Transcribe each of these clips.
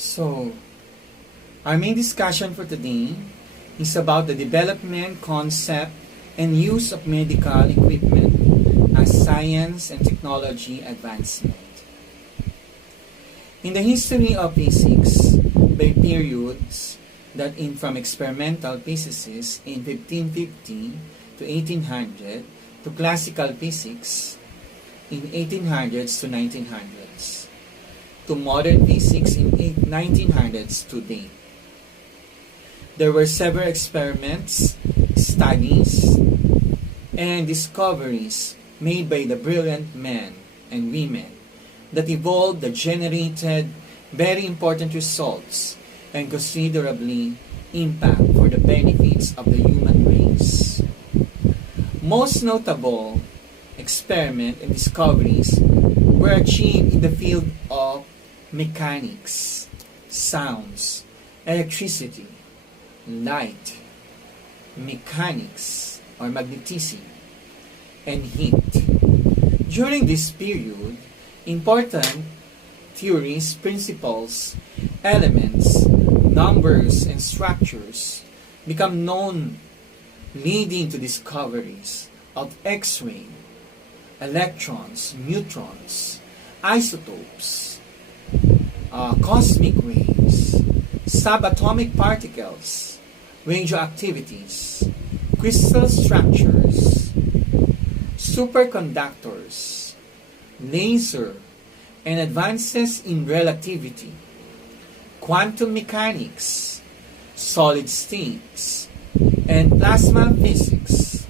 So, our main discussion for today is about the development, concept, and use of medical equipment as science and technology advancement. In the history of physics, by periods that in from experimental physicists in 1550 to 1800 to classical physics in 1800s to 1900s to modern physics in 1900s to date. There were several experiments, studies, and discoveries made by the brilliant men and women that evolved that generated very important results and considerably impact for the benefits of the human race. Most notable experiments and discoveries were achieved in the field of mechanics, sounds, electricity, light, mechanics or magnetism, and heat. During this period, important theories, principles, elements, numbers, and structures become known, leading to discoveries of X-ray, electrons, neutrons, isotopes, cosmic rays, subatomic particles, radioactivities, crystal structures, superconductors, laser, and advances in relativity, quantum mechanics, solid states, and plasma physics.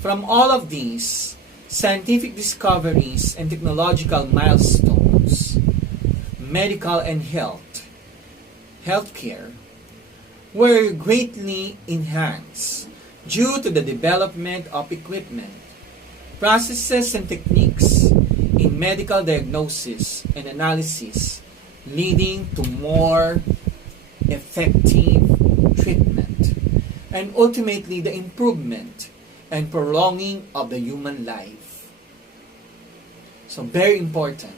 From all of these scientific discoveries and technological milestones, medical and healthcare were greatly enhanced due to the development of equipment, processes, and techniques in medical diagnosis and analysis, leading to more effective treatment and ultimately the improvement and prolonging of the human life. So very important.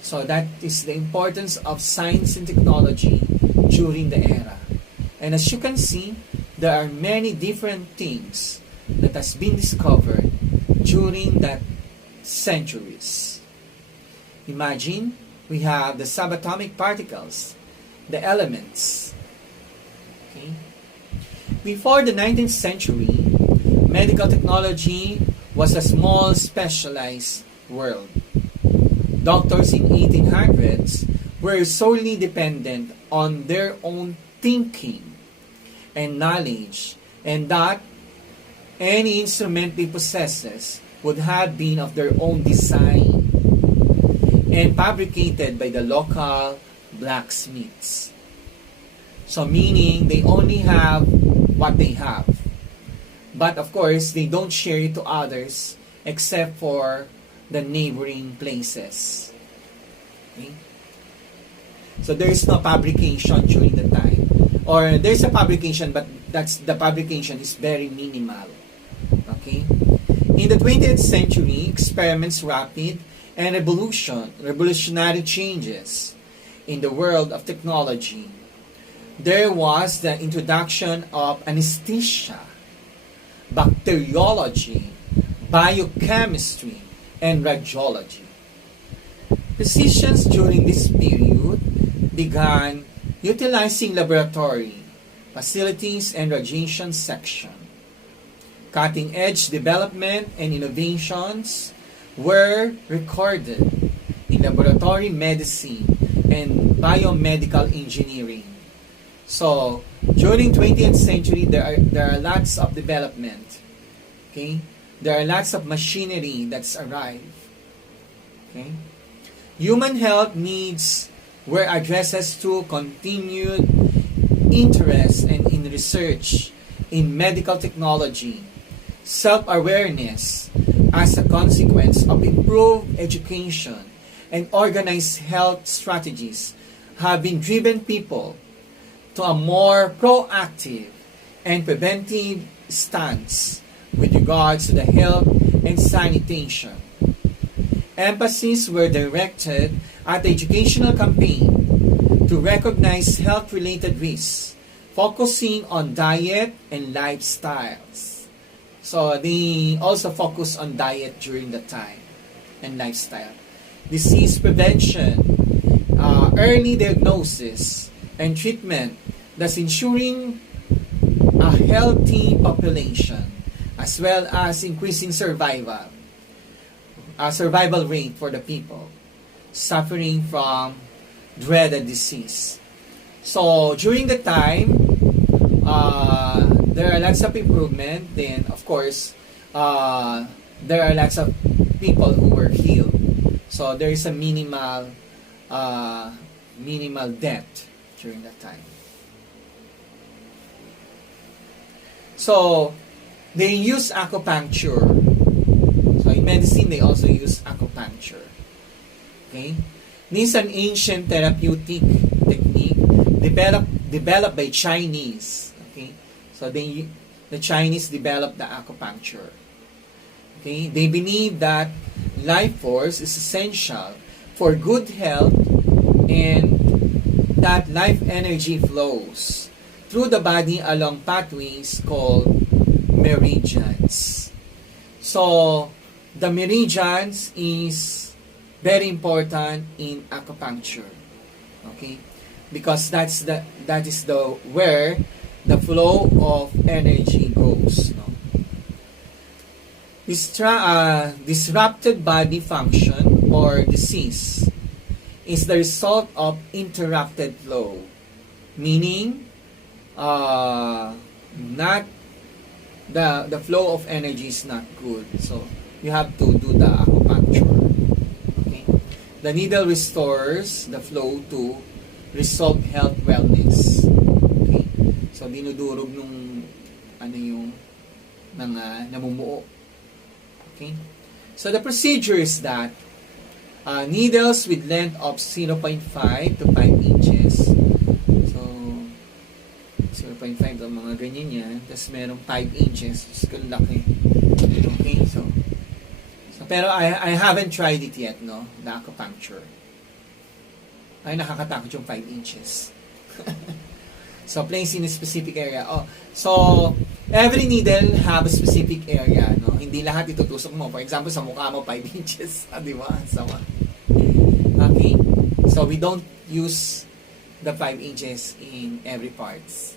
So that is the importance of science and technology during the era. And as you can see, there are many different things that has been discovered during that centuries. Imagine, we have the subatomic particles, the elements. Okay? Before the 19th century, medical technology was a small specialized world. Doctors in 1800s were solely dependent on their own thinking and knowledge, and that any instrument they possesses would have been of their own design and fabricated by the local blacksmiths. So meaning they only have what they have. But of course, they don't share it to others except for the neighboring places. Okay? So there is no fabrication during the time. Or there's a fabrication, but the fabrication is very minimal. Okay? In the 20th century, experiments rapid and revolutionary changes in the world of technology. There was the introduction of anesthesia, bacteriology, biochemistry, and radiology. Physicians during this period began utilizing laboratory facilities and radiation section. Cutting-edge development and innovations were recorded in laboratory medicine and biomedical engineering. So, during 20th century, there are lots of development. Okay? There are lots of machinery that's arrived. Okay? Human health needs were addressed through continued interest and in research in medical technology, self-awareness as a consequence of improved education and organized health strategies have been driven people to a more proactive and preventive stance with regards to the health and sanitation. Emphases were directed at the educational campaign to recognize health-related risks, focusing on diet and lifestyles. So they also focus on diet during the time and lifestyle. Disease prevention, early diagnosis and treatment, thus ensuring a healthy population as well as increasing survival rate for the people suffering from dreaded disease. So during the time, there are lots of improvement. Then of course, there are lots of people who were healed. So there is a minimal death during that time. So they use acupuncture. So in medicine, they also use acupuncture. Okay, this is an ancient therapeutic technique developed by Chinese. Okay, so the Chinese developed the acupuncture. Okay, they believe that life force is essential for good health and that life energy flows through the body along pathways called meridians. So the meridians is very important in acupuncture. Okay, because that is where the flow of energy goes. No? Disrupted body function or disease is the result of interrupted flow, meaning not the flow of energy is not good. So you have to do the acupuncture. Okay, the needle restores the flow to resolve health wellness. Okay, so dinudurog nung yung namumuo. Okay, so the procedure is that needles with length of 0.5 to 5 inches. So 0.5 ang mga ganyan yan. Tapos merong 5 inches. Just laki. Okay, so pero I haven't tried it yet, no? The acupuncture. Ay, nakakatakot yung 5 inches. So, placed in a specific area. Oh, so, every needle have a specific area, no? Hindi lahat itutusok mo. For example, sa mukha mo, 5 inches. Di ba? Sama. Okay? So, we don't use the 5 inches in every parts.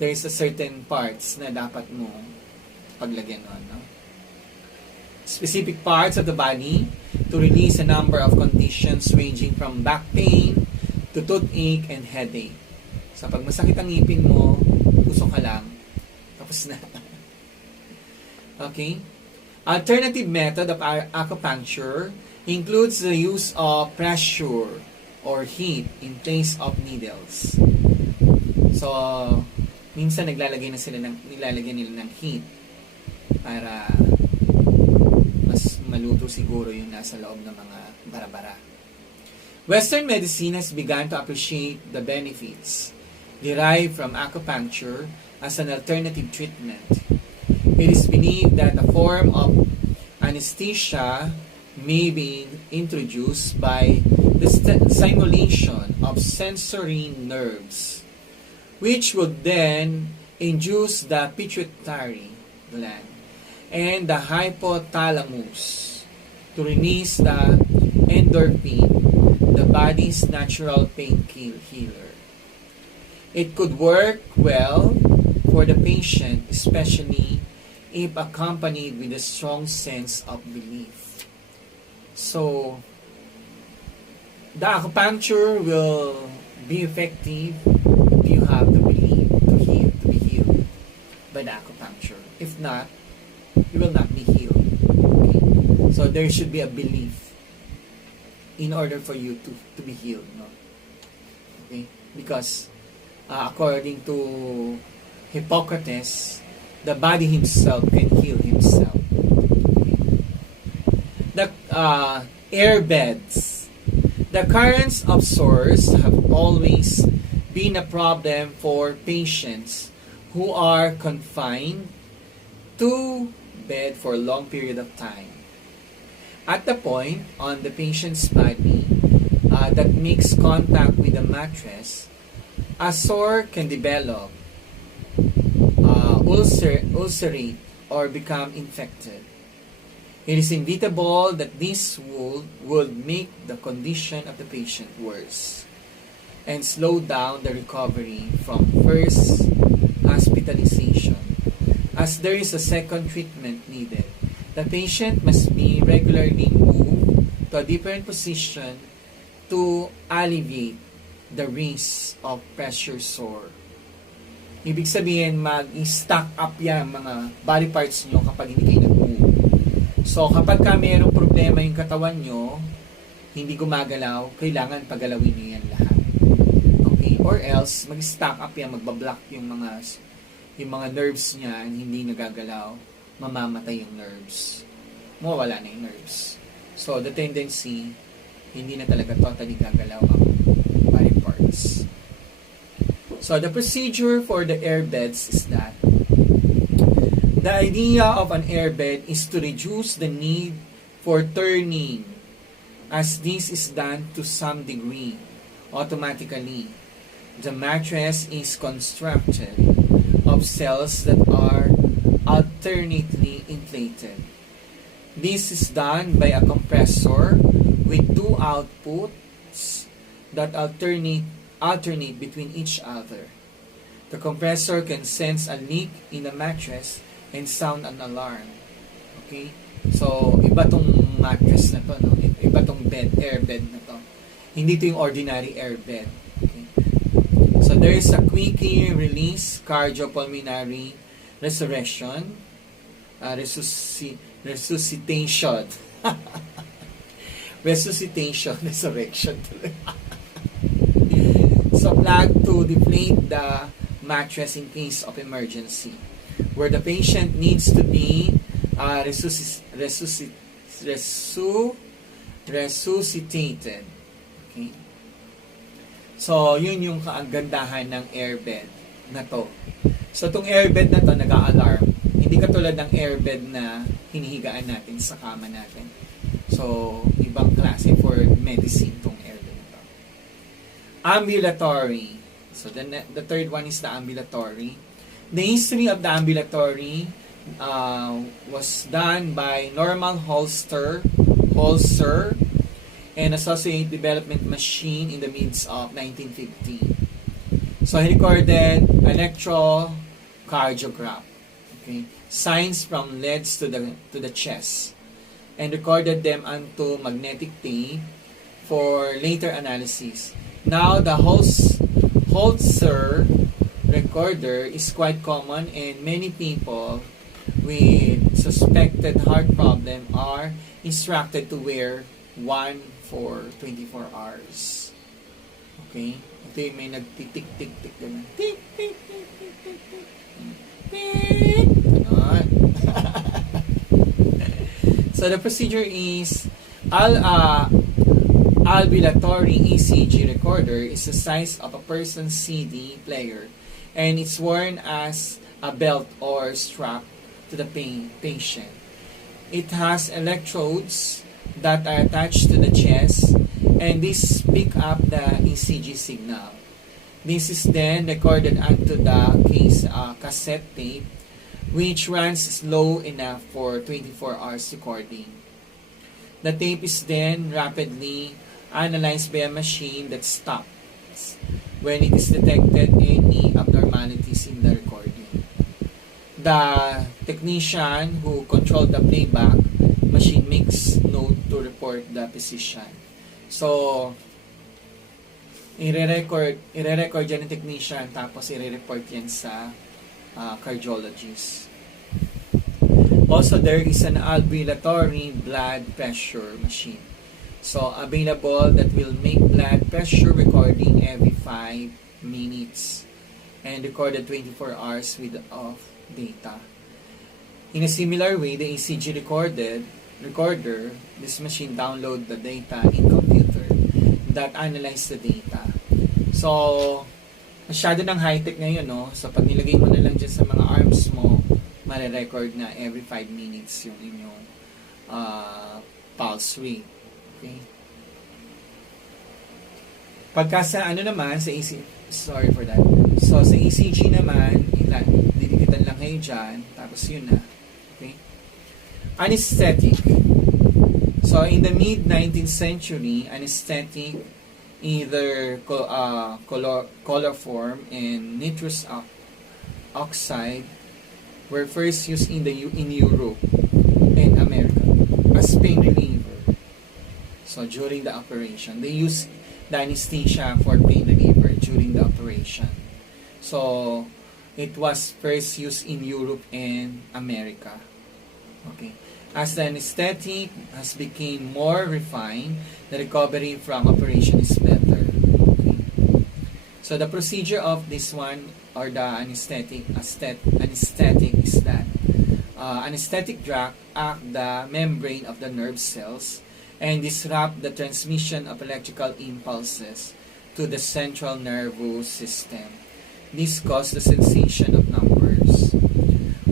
There is a certain parts na dapat mo paglagyan nun, no? Specific parts of the body to release a number of conditions ranging from back pain to toothache and headache. So, pag masakit ang ngipin mo, tusok ka lang. Tapos na. Okay? Alternative method of acupuncture includes the use of pressure or heat in place of needles. So, minsan nilalagyan nila ng heat para mas maluto siguro yung nasa loob ng mga bara-bara. Western medicine has begun to appreciate the benefits derived from acupuncture as an alternative treatment. It is believed that a form of anesthesia may be introduced by the stimulation of sensory nerves, which would then induce the pituitary gland and the hypothalamus to release the endorphin, the body's natural painkiller. It could work well for the patient, especially if accompanied with a strong sense of belief. So, the acupuncture will be effective if you have the belief to be healed by the acupuncture. If not, you will not be healed. Okay? So there should be a belief in order for you to be healed. No? Okay? Because according to Hippocrates, the body himself can heal himself. Okay? The airbeds. The currents of sores have always been a problem for patients who are confined to bed for a long period of time. At the point on the patient's body that makes contact with the mattress, a sore can develop, ulcerate, or become infected. It is inevitable that this would make the condition of the patient worse and slow down the recovery from first hospitalization. As there is a second treatment needed, the patient must be regularly moved to a different position to alleviate the risk of pressure sore. Ibig sabihin, mag-stack up yan mga body parts nyo kapag hindi kayo nag-move. So, kapag ka mayroong problema yung katawan nyo, hindi gumagalaw, kailangan pagalawin nyo yan lahat. Okay? Or else, mag-stack up yan, magbablock yung mga nerves niya, hindi nagagalaw, mamamatay yung nerves. Mawawala na yung nerves. So, the tendency, hindi na talaga totally gagalaw ang body parts. So, the procedure for the airbeds is that the idea of an airbed is to reduce the need for turning, as this is done to some degree automatically. The mattress is constructed of cells that are alternately inflated. This is done by a compressor with two outputs that alternate between each other. The compressor can sense a leak in the mattress and sound an alarm. Okay? So, iba tong mattress na to, no? Iba tong airbed na to. Hindi to yung ordinary airbed. Okay? So, there is a quickly release cardiopulmonary resurrection, resuscitation. Resurrection. So, plug to deflate the mattress in case of emergency, where the patient needs to be resuscitated. Okay? So, yun yung kagandahan ng airbed na to. So, itong airbed na to, nag-a-alarm. Hindi katulad ng airbed na hinihigaan natin sa kama natin. So, ibang klase for medicine itong airbed na to. Ambulatory. So, the third one is the ambulatory. The history of the ambulatory was done by Norman Holzer and Associated Development Machine in the midst of 1950. So, he recorded electrocardiograph, okay, signs from leads to the chest, and recorded them onto magnetic tape for later analysis. Now, the Holzer recorder is quite common, and many people with suspected heart problem are instructed to wear one for 24 hours. Okay? Ito yung may nagtitik-tik-tik ganun. Tik, tik, tik, tik, tik, tik. Tik. Ganun. So, the procedure is ambulatory ECG recorder is the size of a person's CD player, and it's worn as a belt or strap to the patient. It has electrodes that are attached to the chest, and this pick up the ECG signal. This is then recorded onto the cassette tape, which runs slow enough for 24 hours recording. The tape is then rapidly analyzed by a machine that stops when it is detected any abnormalities in the recording. The technician who controlled the playback machine makes note to report the position. So, i-record yan ng technician, tapos i-report yan sa cardiologist. Also, there is an ambulatory blood pressure machine. So, available that will make blood pressure recording every 5 minutes and recorded 24 hours with of data. In a similar way, the ECG recorder, this machine download the data in computer that analyze the data. So, masyado ng high-tech ngayon, no? So, pag nilagay mo na lang dyan sa mga arms mo, mare-record na every 5 minutes yung inyong pulse rate. Okay? Pagka sa ano naman, sa sorry for that. So, sa ECG naman, didikitan lang kayo dyan, tapos yun na. Okay? Anesthetic. So, in the mid-19th century, anesthetic, either chloroform and nitrous oxide, were first used in Europe and America as pain reliever. So, during the operation, they use the anesthesia for pain reliever during the operation. So, it was first used in Europe and America. Okay. As the anesthetic has become more refined, the recovery from operation is better. Okay. So, the procedure of this one, or the anesthetic is that anesthetic drug act the membrane of the nerve cells and disrupt the transmission of electrical impulses to the central nervous system. This causes the sensation of numbers.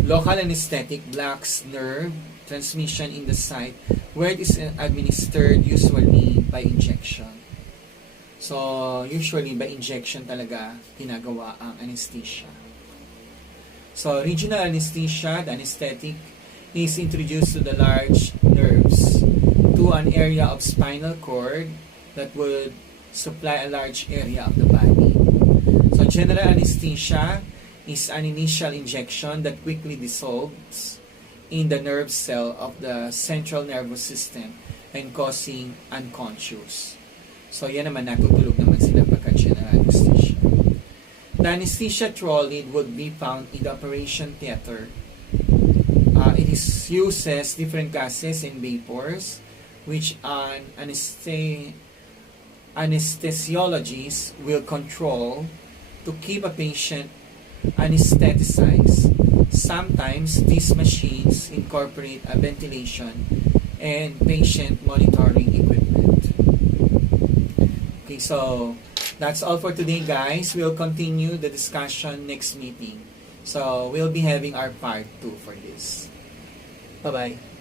Local anesthetic blocks nerve transmission in the site where it is administered, usually by injection. So, usually by injection talaga ginagawa ang anesthesia. So, regional anesthesia, the anesthetic, is introduced to the large nerves to an area of spinal cord that would supply a large area of the body. So, general anesthesia is an initial injection that quickly dissolves in the nerve cell of the central nervous system and causing unconscious. So, yan naman, natutulog naman sila pagka-general anesthesia. The anesthesia trolley would be found in the operation theater. It uses different gases and vapors, which an anesthesiologist will control to keep a patient anesthetized. Sometimes these machines incorporate a ventilation and patient monitoring equipment. Okay, so that's all for today, guys. We'll continue the discussion next meeting. So we'll be having our part 2 for this. Bye-bye.